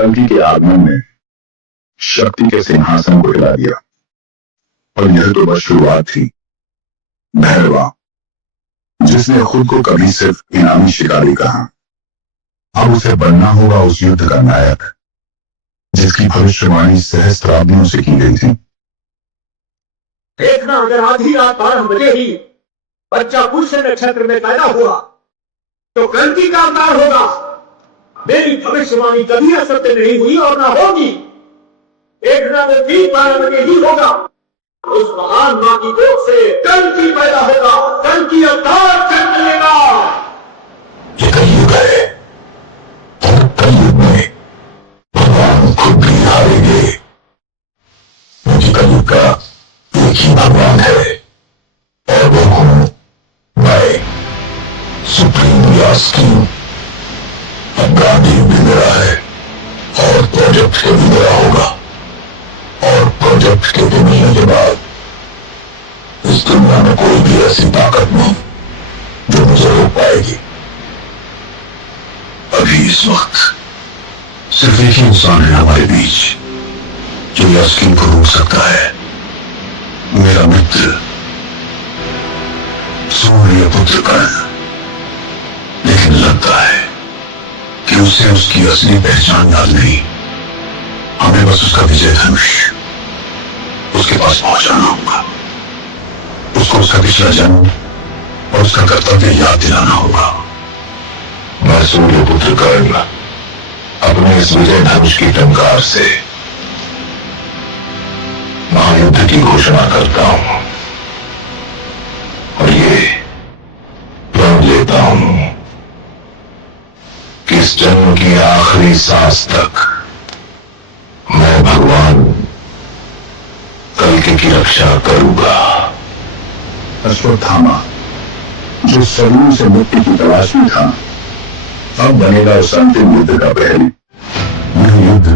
कल्कि के आगमन ने शक्ति के सिंहासन को हिला दिया। और यह तो बस शुरुआत थी। भैरवा, जिसने खुद को कभी सिर्फ इनामी शिकारी कहा, अब उसे बनना होगा उस युद्ध का नायक जिसकी भविष्यवाणी सहस्त्राब्दियों से की गई थी। देखना, अगर आधी रात 12 बजे ही बच्चा पुष्य नक्षत्र में पैदा हुआ तो कल्कि का अवतार होगा। मेरी भविष्यवाणी कभी असत्य नहीं हुई और ना होगी। देखना, वो ठीक 12 बजे ही होगा। उस महान मां की गोद से कल्कि पैदा होगा, कल्कि अवतार कर मिलेगा। ये कलयुग है और कलयुग में भगवान खुद भी हारेंगे, क्योंकि कलयुग का एक ही भगवान है और वो हूं मैं, सुप्रीम व्यास किंग। अब गांधी भी मेरा है और प्रोजेक्ट के भी मेरा होगा, और प्रोजेक्ट के भी मिलने के बाद इस दुनिया में कोई भी ऐसी ताकत नहीं जो मुझे रोक पाएगी। अभी इस वक्त सिर्फ एक ही इंसान है हमारे बीच जो यश किंग को रोक सकता है, मेरा मित्र सूर्यपुत्र कर्ण। लेकिन लगता है कि उसे उसकी असली पहचान याद नहीं। हमें बस उसका विजय धनुष उसके पास पहुंचाना होगा। उसको उसका पिछला जन्म और उसका कर्तव्य याद दिलाना होगा। मैं सूर्यपुत्र कर्ण अपने इस विजय धनुष की टंकार से महायुद्ध की घोषणा करता हूं और ये प्रण लेता हूं कि इस जन्म की आखिरी सांस तक मैं भगवान कल्कि की रक्षा करूंगा। अश्वत्थामा, जो सदियों से मुक्ति की तलाश में था, अब बनेगा उस अंतिम युद्ध का पहलू। यह युद्ध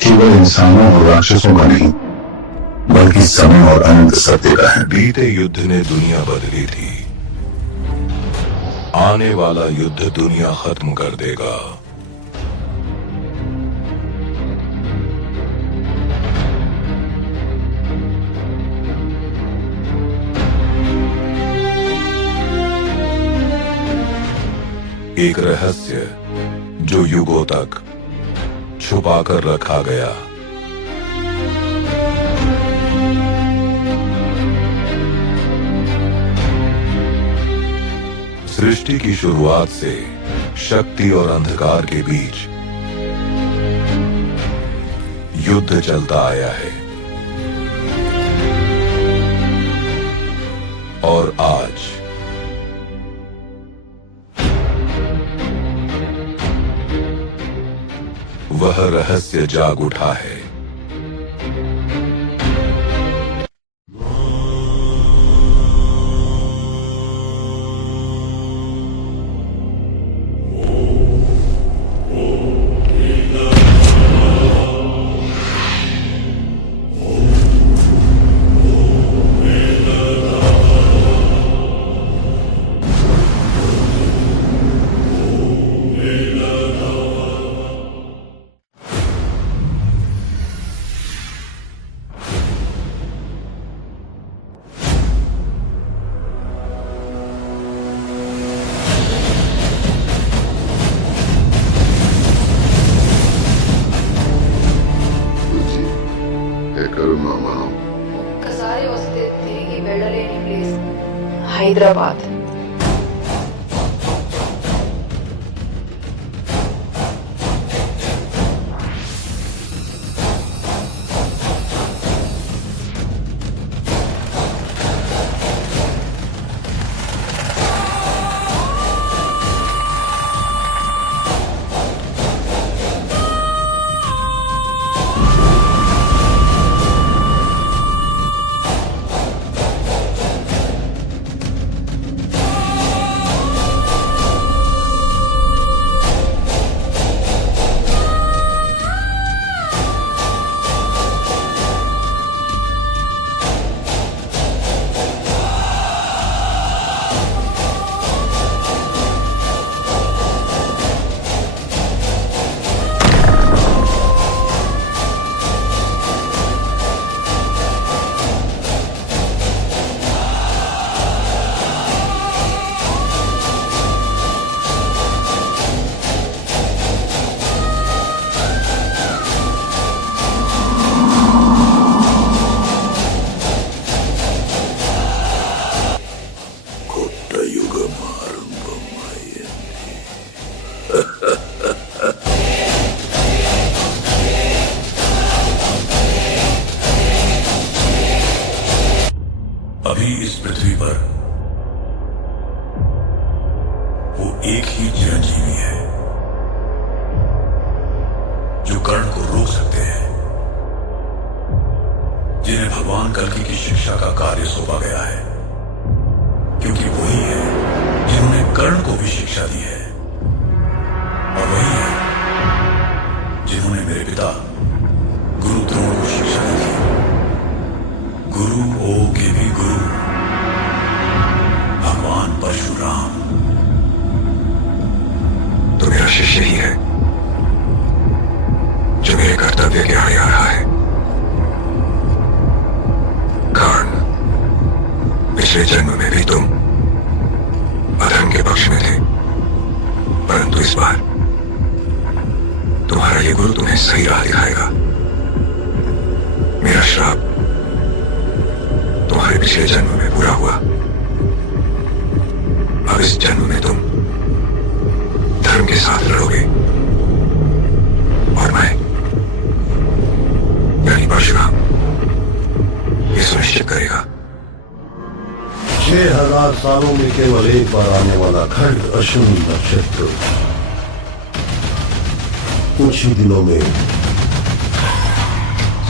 केवल इंसानों और राक्षसों का नहीं, बल्कि समय और अनंत सत्य का है। बीते युद्ध ने दुनिया बदली थी, आने वाला युद्ध दुनिया खत्म कर देगा। एक रहस्य जो युगों तक छुपाकर रखा गया। सृष्टि की शुरुआत से शक्ति और अंधकार के बीच युद्ध चलता आया है और आज वह रहस्य जाग उठा है। ఒక్కసారి వస్తే తిరిగి వెళ్ళలేని ప్లేస్ హైదరాబాద్. अभी इस पृथ्वी पर वो एक ही चिरंजीवी है जो कर्ण को रोक सकते हैं, जिन्हें भगवान कल्कि की शिक्षा का कार्य सौंपा गया है, क्योंकि वही है जिन्होंने कर्ण को भी शिक्षा दी है, और वही है जिन्होंने मेरे पिता गुरु द्रोण को शिक्षा दी थी। गुरु ओ के भी गुरु भगवान परशुराम। तो मेरा शिष्य ही है जो मेरे कर्तव्य के आड़े आ रहा है। कर्ण, पिछले जन्म में भी तुम अधर्म के पक्ष में थे, परंतु इस बार तुम्हारा ये गुरु तुम्हें सही राह दिखाएगा। मेरा श्राप तुम्हारे पिछले जन्म में पूरा हुआ। अब इस जन्म में तुम धर्म के साथ लड़ोगे, और मैं यानी परशुराम ये सुनिश्चित करेगा। 6000 सालों में केवल एक बार आने वाला खंड अश्विनी नक्षत्र कुछ ही दिनों में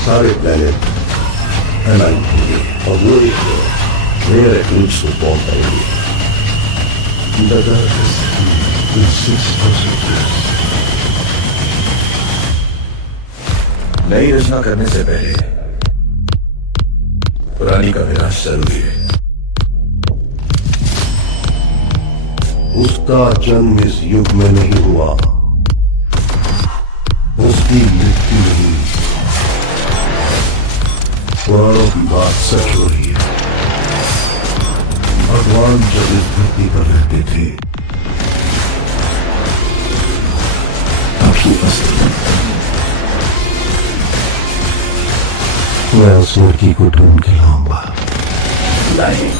सारे प्लैनेट अलाइन होंगे और वो एक रेयर एक्लिप्स को फॉर्म करेंगे। नई रचना करने से पहले पुरानी का विनाश जरूरी है। उसका जन्म इस युग में नहीं हुआ, उसकी मृत्यु नहीं। पुराणों की बात सच हो रही है। भगवान जब इस धरती पर रहते थे आपकी असली मैं उस लड़की को ढूंढ के लाऊंगा। नहीं,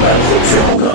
मैं खुद से आऊंगा।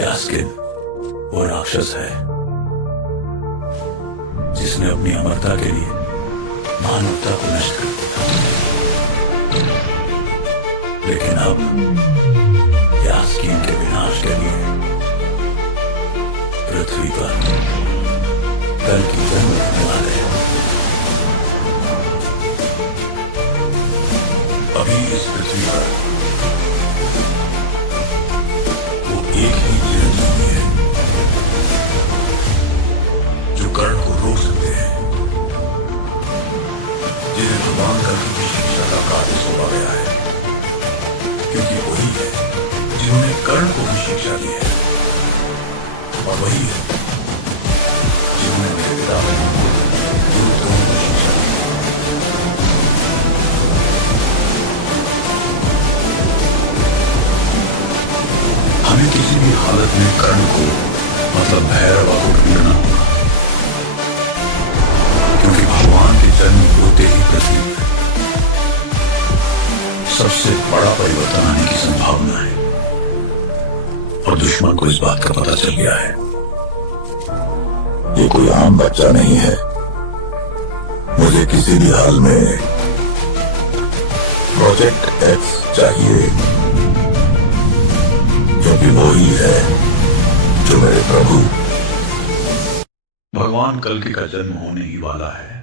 यास्किन वो राक्षस है जिसने अपनी अमरता के लिए मानवता को नष्ट कर दिया। लेकिन अब यास्किन के विनाश के लिए पृथ्वी पर कल की जन्म लेने वाले हैं। अभी इस पृथ्वी पर वो एक ही चिरंजीवी है जो कर्ण को रोक सकते हैं, जिन्हें भगवान कल्कि की शिक्षा का कार्य सौंपा गया है, क्योंकि वही है जिन्होंने कर्ण को भी शिक्षा दी है, और वही है जिन्होंने मेरे पिता गुरु द्रोण को शिक्षा दी है। हमें किसी भी हालत में कर्ण को मतलब भैरवा को ढूंढना होगा, क्योंकि भगवान के जन्म होते ही पृथ्वी में सबसे बड़ा परिवर्तन आने की संभावना है, और दुश्मन को इस बात का पता चल गया है। ये कोई आम बच्चा नहीं है। मुझे किसी भी हाल में प्रोजेक्ट एक्स चाहिए, क्योंकि वो ही है जो मेरे प्रभु भगवान कल्कि का जन्म होने ही वाला है।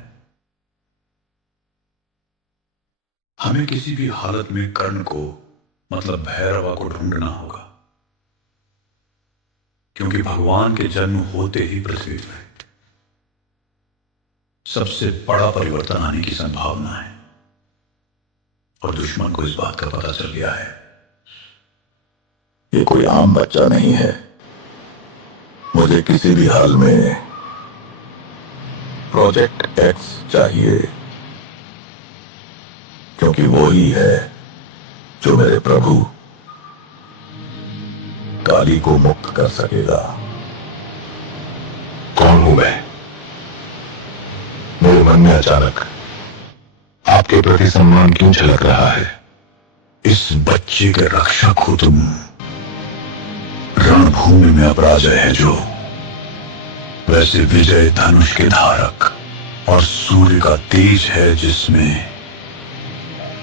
हमें किसी भी हालत में कर्ण को मतलब भैरवा को ढूंढना होगा, क्योंकि भगवान के जन्म होते ही पृथ्वी में सबसे बड़ा परिवर्तन आने की संभावना है, और दुश्मन को इस बात का पता चल गया है। ये कोई आम बच्चा नहीं है। मुझे किसी भी हाल में प्रोजेक्ट एक्स चाहिए, क्योंकि वो ही है जो मेरे प्रभु काली को मुक्त कर सकेगा। कौन हूं मैं? मेरे मन में अचानक आपके प्रति सम्मान क्यों झलक रहा है? इस बच्चे के रक्षक हो तुम। रणभूमि में अपराजय है जो, वैसे विजय धनुष के धारक और सूर्य का तेज है जिसमें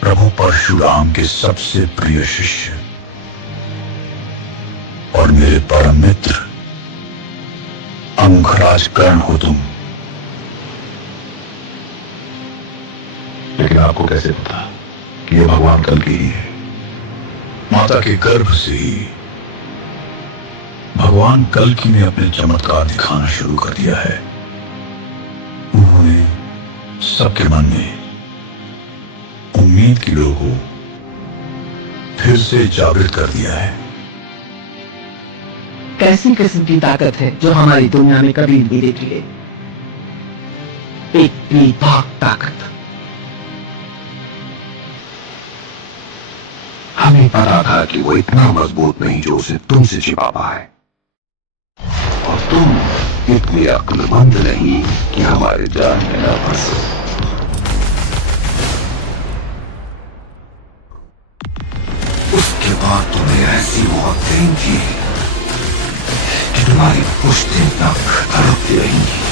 प्रभु परशुराम के सबसे प्रिय शिष्य और मेरे परम मित्र अंगराज कर्ण हो तुम। लेकिन आपको कैसे पता कि ये भगवान कल्कि ही है? माता के गर्भ से ही भगवान कल्कि ने अपने चमत्कार दिखाना शुरू कर दिया है। उन्होंने सबके मन में उम्मीद की लौ को फिर से जागृत कर दिया है। कैसी किस्म की ताकत है जो हमारी दुनिया में कभी नहीं देखी है? एक बेबाक ताकत। हमें पता था कि वो इतना मजबूत नहीं जो उसे तुमसे छिपा पाए, और तुम इतनी अक्लमंद नहीं कि हमारे जान में न फंसो। उसके बाद तुम्हें ऐसी मौत देंगी कि तुम्हारी पुश्तें तक तड़पती रहेंगी।